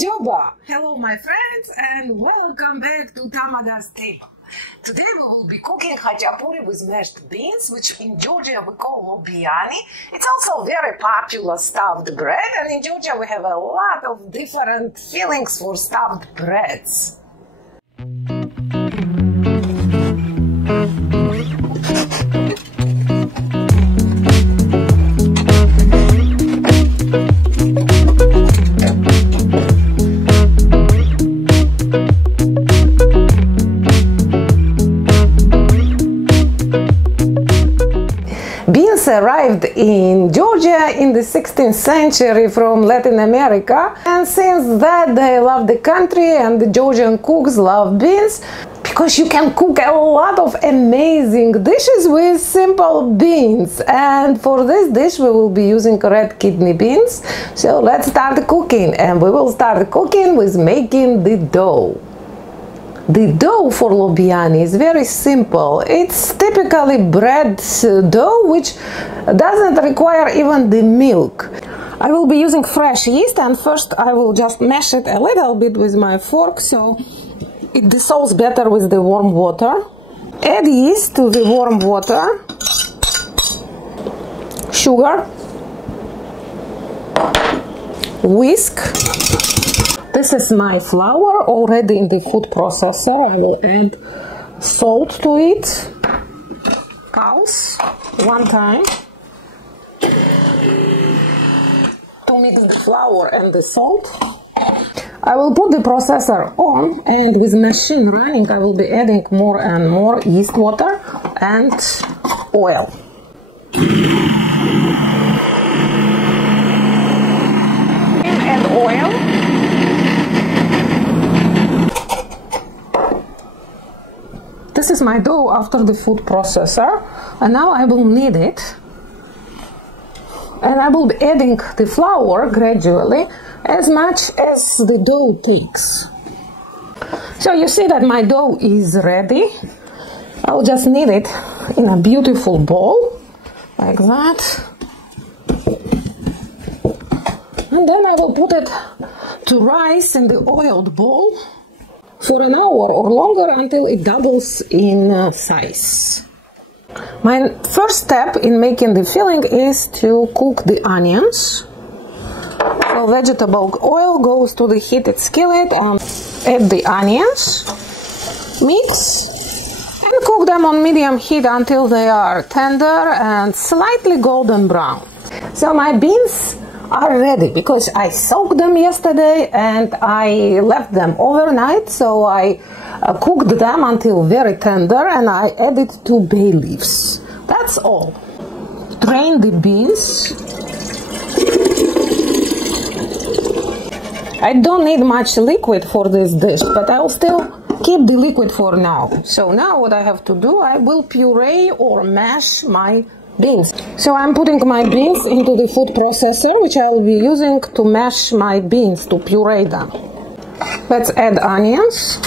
Joba! Hello my friends and welcome back to Tamada's table. Today we will be cooking khachapuri with mashed beans, which in Georgia we call Lobiani. It's also very popular stuffed bread, and in Georgia we have a lot of different fillings for stuffed breads. Beans arrived in Georgia in the 16th century from Latin America, and since that they love the country and the Georgian cooks love beans because you can cook a lot of amazing dishes with simple beans. And for this dish we will be using red kidney beans. So let's start cooking, and we will start cooking with making the dough. The dough for Lobiani is very simple. It's typically bread dough which doesn't require even the milk. I will be using fresh yeast, and first I will just mash it a little bit with my fork so it dissolves better with the warm water. Add yeast to the warm water, sugar, whisk. This is my flour already in the food processor. I will add salt to it, pulse one time to mix the flour and the salt. I will put the processor on, and with machine running I will be adding more and more yeast water and oil. And oil. This is my dough after the food processor, and now I will knead it, and I will be adding the flour gradually as much as the dough takes. So you see that my dough is ready. I'll just knead it in a beautiful bowl like that, and then I will put it to rise in the oiled bowl for an hour or longer until it doubles in size. My first step in making the filling is to cook the onions. So vegetable oil goes to the heated skillet, and add the onions, mix, and cook them on medium heat until they are tender and slightly golden brown. So my beans are ready because I soaked them yesterday and I left them overnight, so I cooked them until very tender, and I added 2 bay leaves. That's all. Drain the beans. I don't need much liquid for this dish, but I will still keep the liquid for now. So now what I have to do, I will puree or mash my beans. So I'm putting my beans into the food processor, which I'll be using to mash my beans, to puree them. Let's add onions,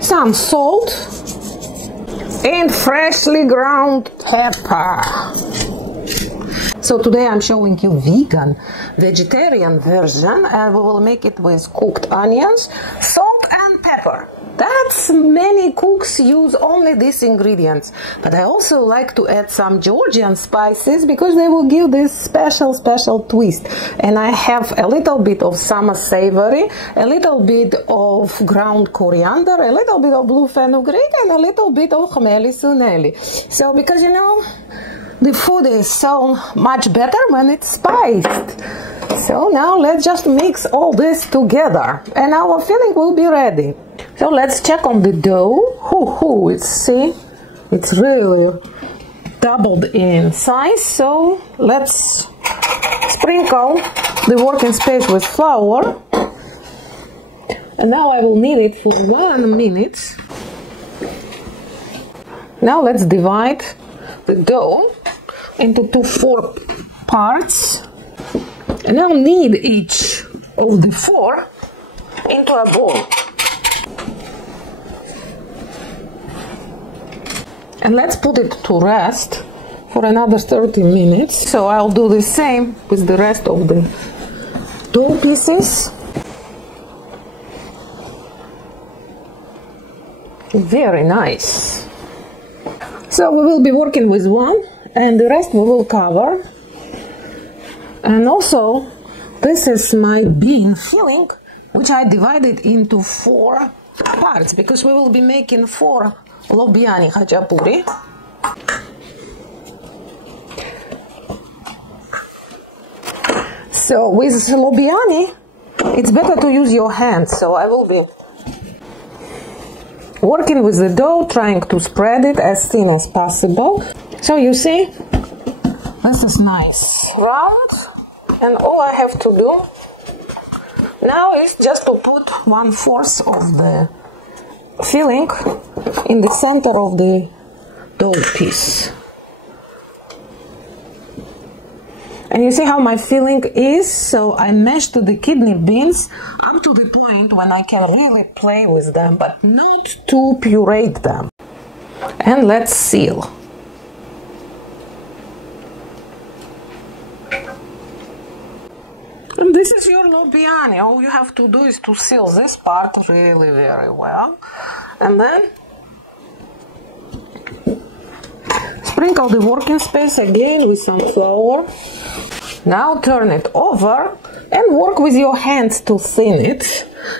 some salt, and freshly ground pepper. So today I'm showing you vegetarian version, and we will make it with cooked onions, salt and pepper. That's many cooks use only these ingredients, but I also like to add some Georgian spices because they will give this special twist. And I have a little bit of summer savory, a little bit of ground coriander, a little bit of blue fenugreek, and a little bit of khmeli suneli. So because you know, the food is so much better when it's spiced. So now let's just mix all this together, and our filling will be ready. So let's check on the dough. See, it's really doubled in size. So let's sprinkle the working space with flour. And now I will knead it for 1 minute. Now let's divide the dough into 2 4 parts. And I'll knead each of the 4 into a bowl. And let's put it to rest for another 30 minutes. So I'll do the same with the rest of the dough pieces. Very nice. So we will be working with one, and the rest we will cover. And also, this is my bean filling, which I divided into 4 parts, because we will be making 4 Lobiani khachapuri. So with Lobiani, it's better to use your hands. So I will be working with the dough, trying to spread it as thin as possible. So you see, this is nice round, and all I have to do now is just to put 1/4 of the filling in the center of the dough piece. And you see how my filling is? So I mashed the kidney beans up to the point when I can really play with them, but not to puree them. And let's seal. And this is your Lobiani. All you have to do is to seal this part really very well. And then sprinkle the working space again with some flour. Now turn it over and work with your hands to thin it.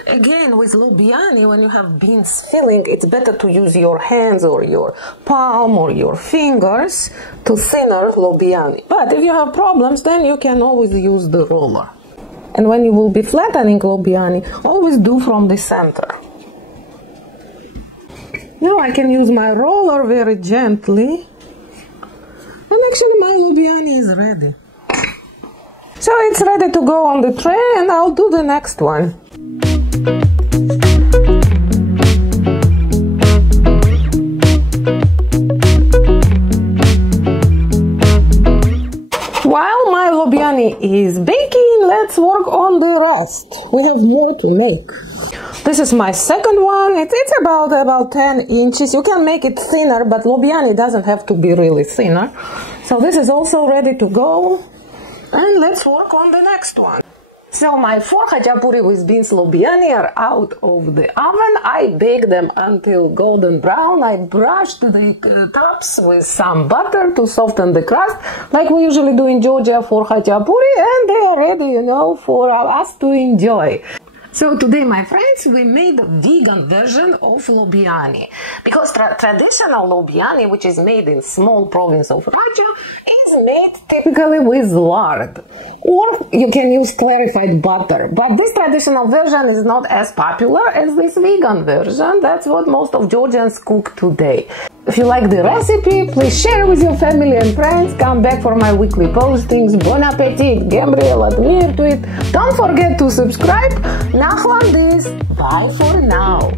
Again, with Lobiani, when you have beans filling, it's better to use your hands or your palm or your fingers to thinner Lobiani. But if you have problems, then you can always use the roller. And when you will be flattening Lobiani, always do from the center. Now I can use my roller very gently. And actually my Lobiani is ready. So it's ready to go on the tray, and I'll do the next one. While my Lobiani is baking, let's work on the rest. We have more to make. This is my second one. It's about 10 inches. You can make it thinner, but Lobiani doesn't have to be really thinner. So this is also ready to go. And let's work on the next one. So my 4 khachapuri with beans Lobiani are out of the oven. I baked them until golden brown. I brushed the tops with some butter to soften the crust, like we usually do in Georgia for khachapuri, and they are ready, you know, for us to enjoy. So today, my friends, we made a vegan version of Lobiani, because traditional Lobiani, which is made in small province of Racha, is made typically with lard, or you can use clarified butter. But this traditional version is not as popular as this vegan version. That's what most of Georgians cook today. If you like the recipe, please share it with your family and friends. Come back for my weekly postings. Bon appetit! Gabriel, admire to it. Don't forget to subscribe. Nachlandis. Bye for now.